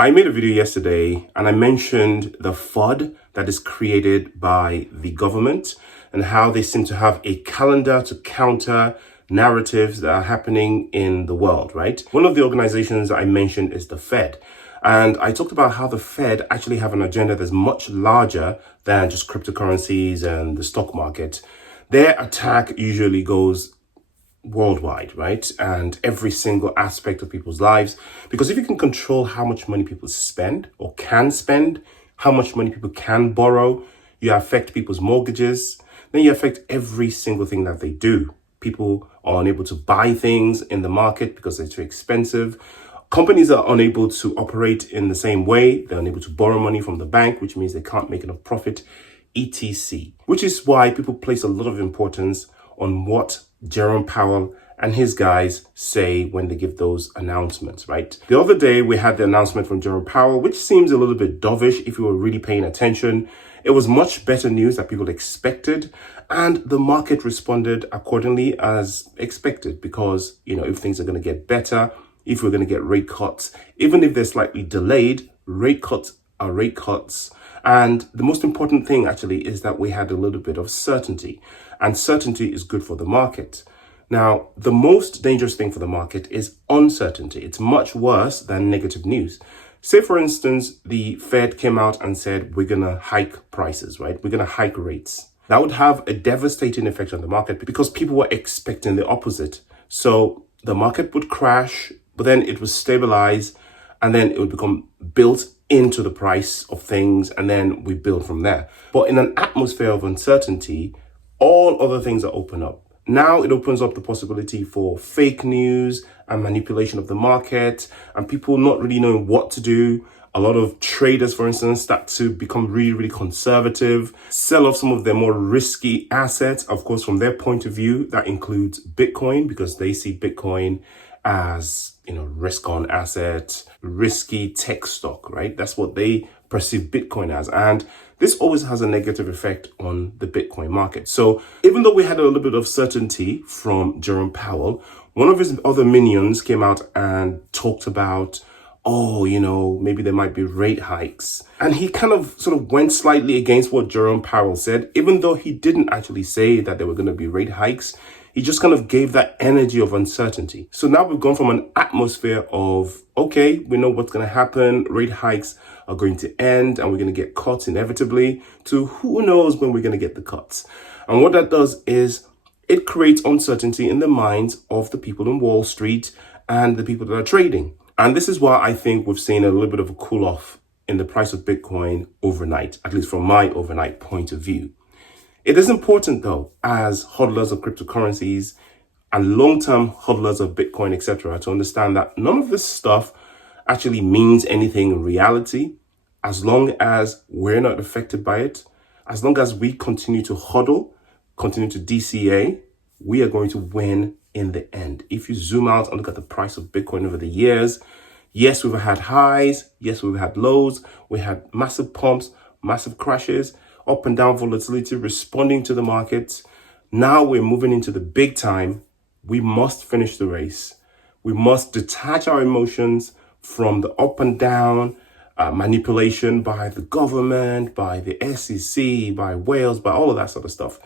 I made a video yesterday and I mentioned the FUD that is created by the government and how they seem to have a calendar to counter narratives that are happening in the world, right? One of the organizations I mentioned is the Fed. And I talked about how the Fed actually have an agenda that's much larger than just cryptocurrencies and the stock market. Their attack usually goes worldwide, right? And every single aspect of people's lives. Because if you can control how much money people spend or can spend, how much money people can borrow, you affect people's mortgages, then you affect every single thing that they do. People are unable to buy things in the market because they're too expensive. Companies are unable to operate in the same way. They're unable to borrow money from the bank, which means they can't make enough profit, etc. Which is why people place a lot of importance on what Jerome Powell and his guys say when they give those announcements, right? The other day, we had the announcement from Jerome Powell, which seems a little bit dovish if you were really paying attention. It was much better news that people expected, and the market responded accordingly as expected because, if things are going to get better, if we're going to get rate cuts, even if they're slightly delayed, rate cuts are rate cuts. And the most important thing actually is that we had a little bit of certainty, and certainty is good for the market. Now, the most dangerous thing for the market is uncertainty. It's much worse than negative news. Say, for instance, the Fed came out and said, we're going to hike prices, right? We're going to hike rates. That would have a devastating effect on the market because people were expecting the opposite. So the market would crash, but then it would stabilize, and then it would become built into the price of things, and then we build from there. But in an atmosphere of uncertainty, all other things are open up. Now it opens up the possibility for fake news and manipulation of the market and people not really knowing what to do. A lot of traders, for instance, start to become really, really conservative, sell off some of their more risky assets. Of course, from their point of view, that includes Bitcoin because they see Bitcoin as, risk on asset, risky tech stock, right? That's what they perceive Bitcoin as. And this always has a negative effect on the Bitcoin market. So even though we had a little bit of certainty from Jerome Powell, one of his other minions came out and talked about, maybe there might be rate hikes. And he kind of sort of went slightly against what Jerome Powell said, even though he didn't actually say that there were going to be rate hikes. He just kind of gave that energy of uncertainty. So now we've gone from an atmosphere of, okay, we know what's going to happen. Rate hikes are going to end and we're going to get cuts inevitably, to who knows when we're going to get the cuts. And what that does is it creates uncertainty in the minds of the people on Wall Street and the people that are trading. And this is why I think we've seen a little bit of a cool off in the price of Bitcoin overnight, at least from my overnight point of view. It is important, though, as hodlers of cryptocurrencies and long-term hodlers of Bitcoin, etc., to understand that none of this stuff actually means anything in reality as long as we're not affected by it. As long as we continue to hodl, continue to DCA, we are going to win in the end. If you zoom out and look at the price of Bitcoin over the years, yes, we've had highs, yes, we've had lows, we had massive pumps, massive crashes, up and down volatility responding to the markets. Now we're moving into the big time. We must finish the race. We must detach our emotions from the up and down manipulation by the government, by the SEC, by whales, by all of that sort of stuff.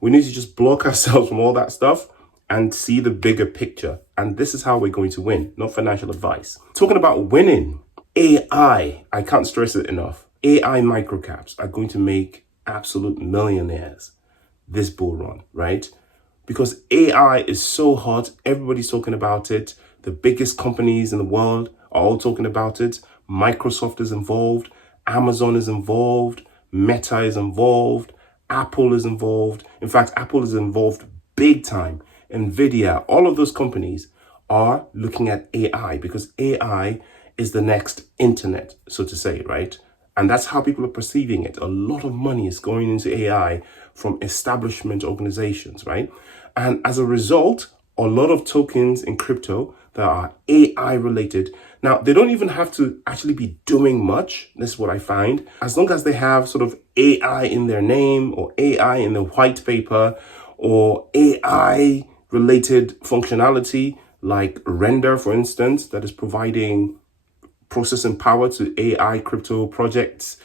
We need to just block ourselves from all that stuff and see the bigger picture. And this is how we're going to win, not financial advice. Talking about winning, AI, I can't stress it enough. AI microcaps are going to make absolute millionaires this bull run, right? Because AI is so hot, everybody's talking about it. The biggest companies in the world are all talking about it. Microsoft is involved, Amazon is involved, Meta is involved, Apple is involved. In fact, Apple is involved big time. Nvidia, all of those companies are looking at AI because AI is the next internet, so to say, right? And that's how people are perceiving it. A lot of money is going into AI from establishment organizations, right? And as a result, a lot of tokens in crypto that are AI related. Now, they don't even have to actually be doing much. This is what I find. As long as they have sort of AI in their name or AI in the white paper or AI related functionality like render, for instance, that is providing processing power to AI crypto projects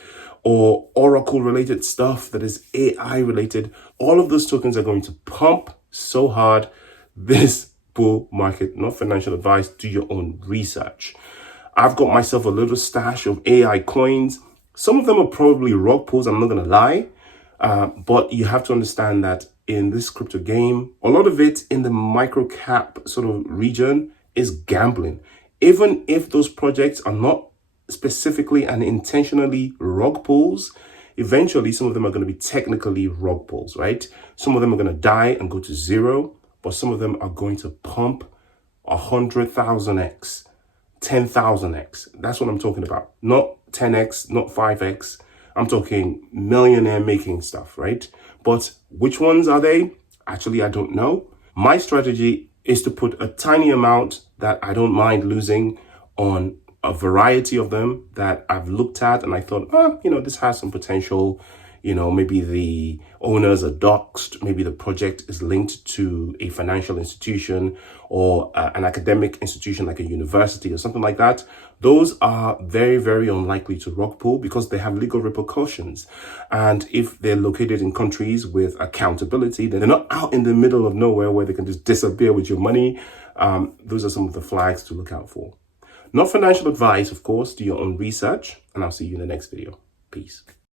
or Oracle related stuff that is AI related, all of those tokens are going to pump so hard this bull market. Not financial advice, do your own research. I've got myself a little stash of AI coins. Some of them are probably rug pulls, I'm not going to lie. But you have to understand that in this crypto game, a lot of it in the micro cap sort of region is gambling. Even if those projects are not specifically and intentionally rug pulls, eventually some of them are going to be technically rug pulls, right? Some of them are going to die and go to zero, but some of them are going to pump 100,000x, 10,000x. That's what I'm talking about. Not 10x, not 5x. I'm talking millionaire making stuff, right? But which ones are they? Actually, I don't know. My strategy is to put a tiny amount that I don't mind losing on a variety of them that I've looked at and I thought, this has some potential. Maybe the owners are doxed, maybe the project is linked to a financial institution or an academic institution like a university or something like that. Those are very, very unlikely to rug pull because they have legal repercussions. And if they're located in countries with accountability, then they're not out in the middle of nowhere where they can just disappear with your money. Those are some of the flags to look out for. Not financial advice, of course. Do your own research, and I'll see you in the next video. Peace.